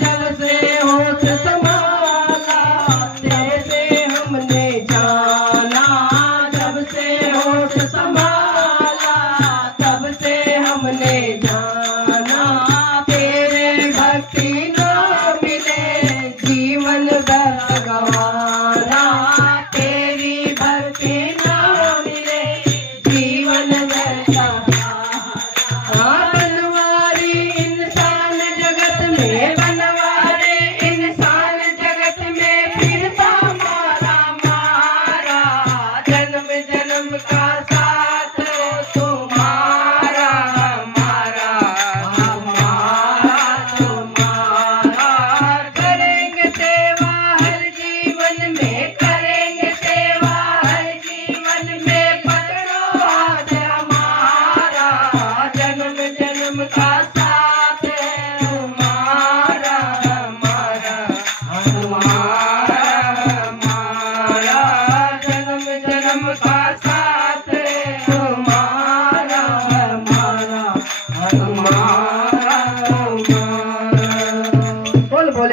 जब से होश संभाला तब से हमने जाना, जब से होश संभाला तब से हमने जाना। तेरे भक्ति न मिले जीवन व्यर्थ गंवाना, तेरी भक्ति न मिले जीवन व्यर्थ गंवाना। बनवारी इंसान जगत में, बनवारी इंसान जगत में फिरता मारा मारा, जन्म जन्म का साथ तुम्हारा हमारा, हमारा तुम्हारा। करेंगे सेवा हर जीवन में, करेंगे सेवा हर जीवन में, पकड़ो हाथ हमारा, जन्म जन्म का साथ तुम्हारा हमारा, तुम्हारा हमारा, जन्म जन्म का साथ तुम्हारा हमारा, हमारा।